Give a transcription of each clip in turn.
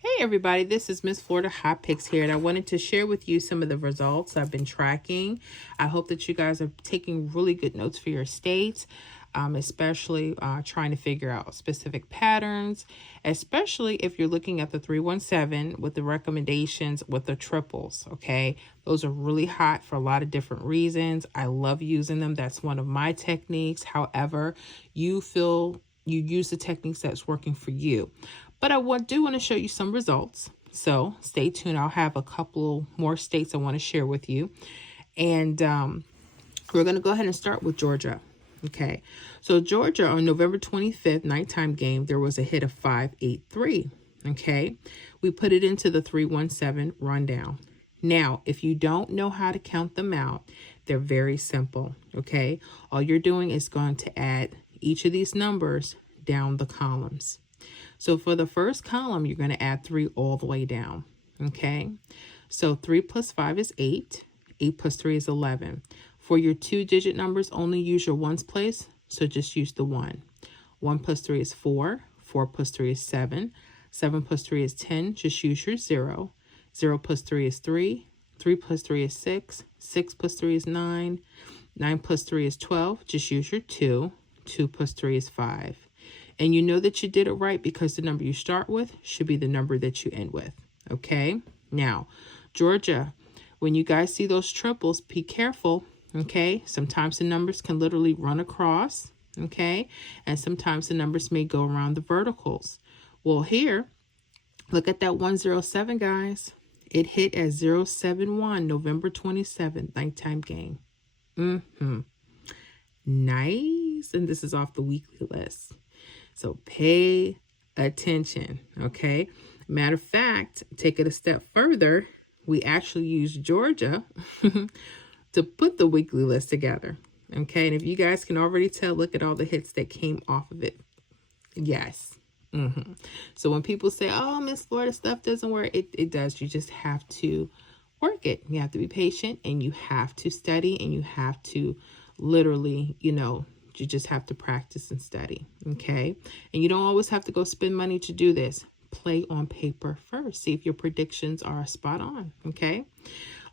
Hey everybody, this is Miss Florida Hot Picks here, and I wanted to share with you some of the results I've been tracking. I hope that you guys are taking really good notes for your states, especially trying to figure out specific patterns, especially if you're looking at the 317 with the recommendations with the triples, okay? Those are really hot for a lot of different reasons. I love using them. That's one of my techniques. However, you use the techniques that's working for you. But I do want to show you some results. So stay tuned. I'll have a couple more states I want to share with you. And we're going to go ahead and start with Georgia. Okay. So Georgia on November 25th, nighttime game, there was a hit of 583. Okay. We put it into the 317 rundown. Now, if you don't know how to count them out, they're very simple. Okay. All you're doing is going to add each of these numbers down the columns. So for the first column, you're going to add 3 all the way down, okay? So 3 plus 5 is 8. 8 plus 3 is 11. For your 2-digit numbers, only use your ones place, so just use the 1. 1 plus 3 is 4. 4 plus 3 is 7. 7 plus 3 is 10. Just use your 0. 0 plus 3 is 3. 3 plus 3 is 6. 6 plus 3 is 9. 9 plus 3 is 12. Just use your 2. 2 plus 3 is 5. And you know that you did it right because the number you start with should be the number that you end with, okay? Now, Georgia, when you guys see those triples, be careful, okay? Sometimes the numbers can literally run across, okay? And sometimes the numbers may go around the verticals. Well, here, look at that 107, guys. It hit at 071, November 27th, nighttime game. Nice. And this is off the weekly list. So pay attention, okay? Matter of fact, take it a step further. We actually used Georgia to put the weekly list together, okay? And if you guys can already tell, look at all the hits that came off of it. Yes. So when people say, oh, Miss Florida stuff doesn't work, it does. You just have to work it. You have to be patient, and you have to study, and you have to literally, you just have to practice and study, okay? And you don't always have to go spend money to do this. Play on paper first. See if your predictions are spot on, okay?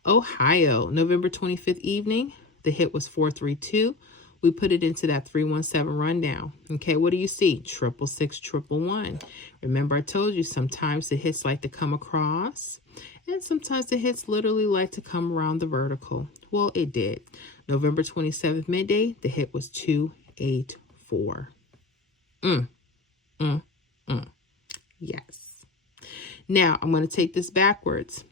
Ohio, November 25th evening, the hit was 432. We put it into that 317 rundown, okay? What do you see? 666, 111. Remember, I told you sometimes the hits like to come across, and sometimes the hits literally like to come around the vertical. Well, it did. November 27th midday, the hit was 284. Yes. Now, I'm going to take this backwards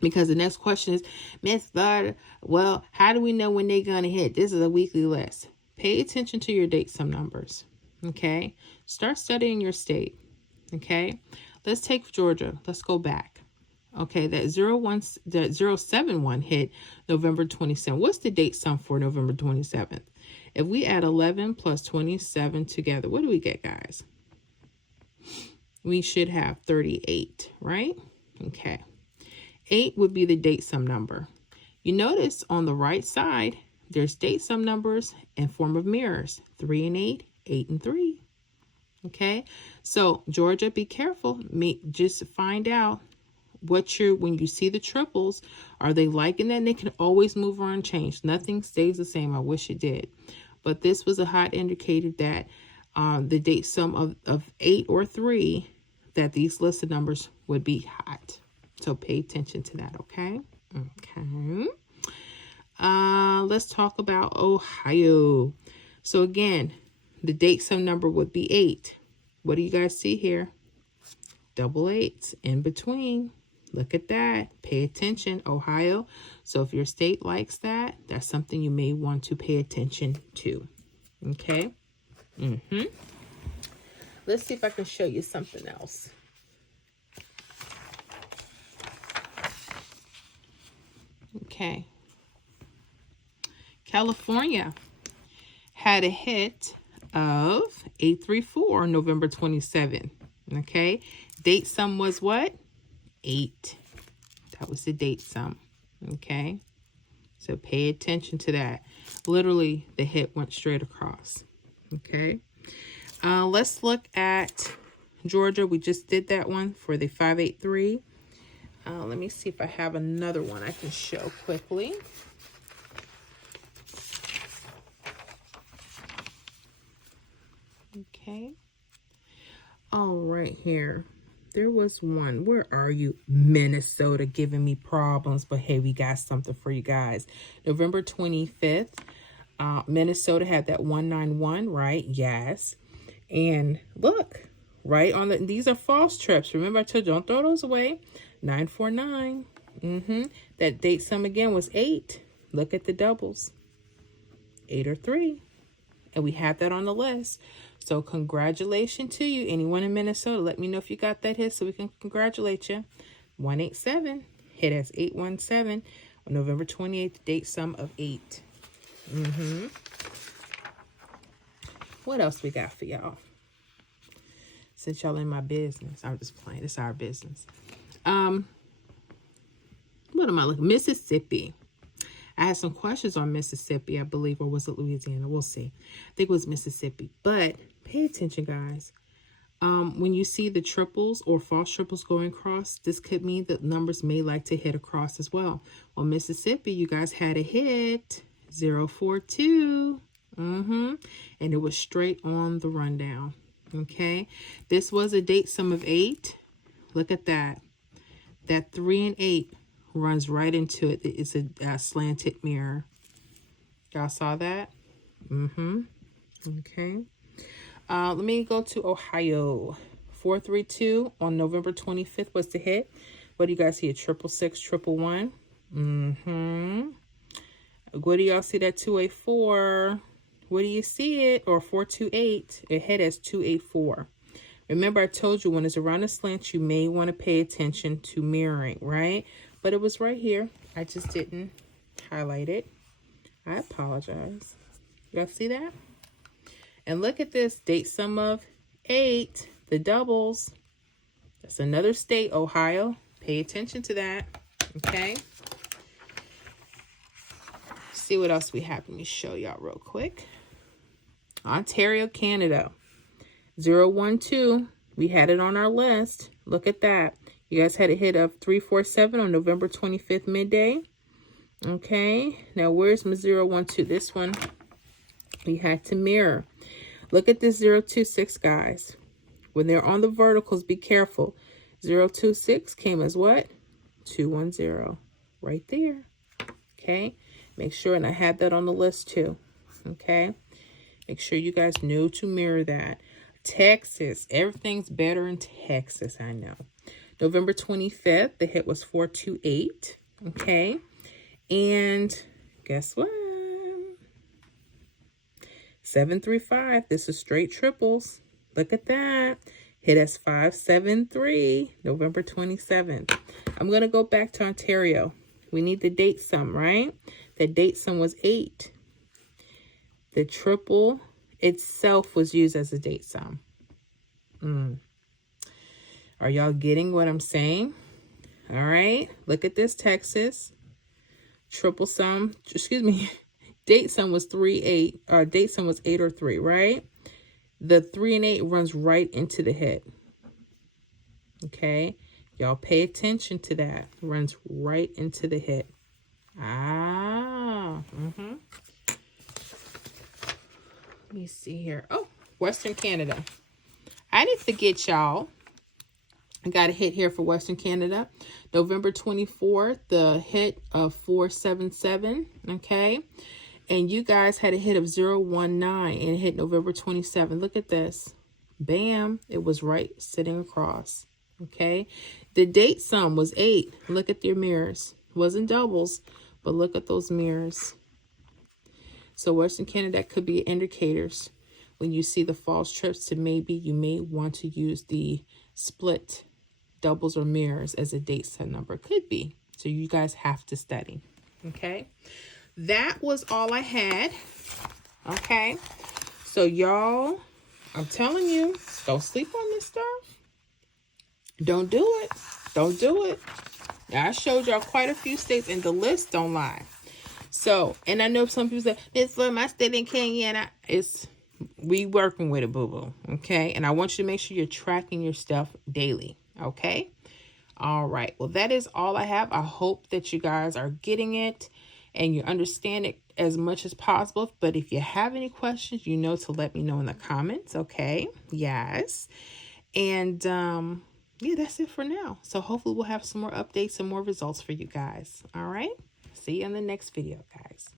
because the next question is, Miss Florida, well, how do we know when they're going to hit? This is a weekly list. Pay attention to your date sum numbers, okay? Start studying your state, okay? Let's take Georgia. Let's go back. Okay, that 071 hit November 27th. What's the date sum for November 27th? If we add 11 plus 27 together, what do we get, guys? We should have 38, right? Okay. 8 would be the date sum number. You notice on the right side, there's date sum numbers in form of mirrors. 3 and 8, 8 and 3. Okay, so Georgia, be careful. Just find out when you see the triples, are they liking that? And they can always move around and change. Nothing stays the same. I wish it did. But this was a hot indicator that the date sum of 8 or 3, that these listed numbers would be hot. So pay attention to that, okay? Okay. Let's talk about Ohio. So again, the date sum number would be 8. What do you guys see here? Double 8s in between. Look at that. Pay attention, Ohio. So if your state likes that, that's something you may want to pay attention to. Okay? Let's see if I can show you something else. Okay. California had a hit of 834 on November 27th. Okay? Date sum was what? 8. That was the date sum. Okay? So pay attention to that. Literally, the hit went straight across. Okay? Let's look at Georgia, we just did that one for the 583. Let me see if I have another one I can show quickly. Okay. All right, here. There was one. Where are you? Minnesota giving me problems. But hey, we got something for you guys. November 25th. Minnesota had that 191, right? Yes. And look, right on the, these are false trips. Remember I told you, don't throw those away. 949. That date sum again was 8. Look at the doubles. 8 or 3. And we have that on the list. So congratulations to you. Anyone in Minnesota, let me know if you got that hit so we can congratulate you. 187. Hit as 817 on November 28th. Date sum of 8. What else we got for y'all? Since y'all in my business. I'm just playing. It's our business. What am I looking? Mississippi. I had some questions on Mississippi, I believe, or was it Louisiana? We'll see. I think it was Mississippi. But pay attention, guys. When you see the triples or false triples going across, this could mean that numbers may like to hit across as well. Well, Mississippi, you guys had a hit 042. And it was straight on the rundown. Okay. This was a date sum of 8. Look at that. That 3 and 8 runs right into it. It's a slanted mirror. Y'all saw that? Okay. Let me go to Ohio. 432 on November 25th was the hit. What do you guys see? A 666, 111. What do y'all see? That 284. What do you see it? Or 428. It hit as 284. Remember, I told you when it's around a slant, you may want to pay attention to mirroring, right? But it was right here. I just didn't highlight it. I apologize. Y'all see that? And look at this. Date sum of 8. The doubles. That's another state, Ohio. Pay attention to that. Okay. See what else we have. Let me show y'all real quick. Ontario, Canada. 012. We had it on our list. Look at that. You guys had a hit of 347 on November 25th midday. Okay. Now, where's my 012? This one, we had to mirror. Look at this 026, guys. When they're on the verticals, be careful. 026 came as what? 210. Right there. Okay. Make sure, and I had that on the list too. Okay. Make sure you guys know to mirror that. Texas. Everything's better in Texas, I know. November 25th, the hit was 428. Okay. And guess what? 735. This is straight triples. Look at that. Hit as 573. November 27th. I'm going to go back to Ontario. We need the date sum, right? The date sum was 8. The triple itself was used as a date sum. Are y'all getting what I'm saying? All right. Look at this, Texas. Triple sum, excuse me. Date sum was 8. Date sum was 8 or 3, right? The 3 and 8 runs right into the hit. Okay. Y'all pay attention to that. Runs right into the hit. Let me see here. Oh, Western Canada. I didn't forget y'all. I got a hit here for Western Canada. November 24th, the hit of 477. Okay. And you guys had a hit of 019 and it hit November 27th. Look at this. Bam. It was right sitting across. Okay. The date sum was 8. Look at your mirrors. Wasn't doubles, but look at those mirrors. So Western Canada could be indicators when you see the false trips to maybe you may want to use the split doubles or mirrors as a date set number. Could be. So you guys have to study. Okay. That was all I had. Okay. So y'all, I'm telling you, don't sleep on this stuff. Don't do it. Don't do it. Now, I showed y'all quite a few states and the list don't lie. So, and I know some people say, this for my state in Kenya. We working with it, boo-boo. Okay. And I want you to make sure you're tracking your stuff daily. Okay. All right. Well, that is all I have. I hope that you guys are getting it and you understand it as much as possible. But if you have any questions, you know to let me know in the comments. Okay. Yes. And yeah, that's it for now. So hopefully we'll have some more updates and more results for you guys. All right. See you in the next video, guys.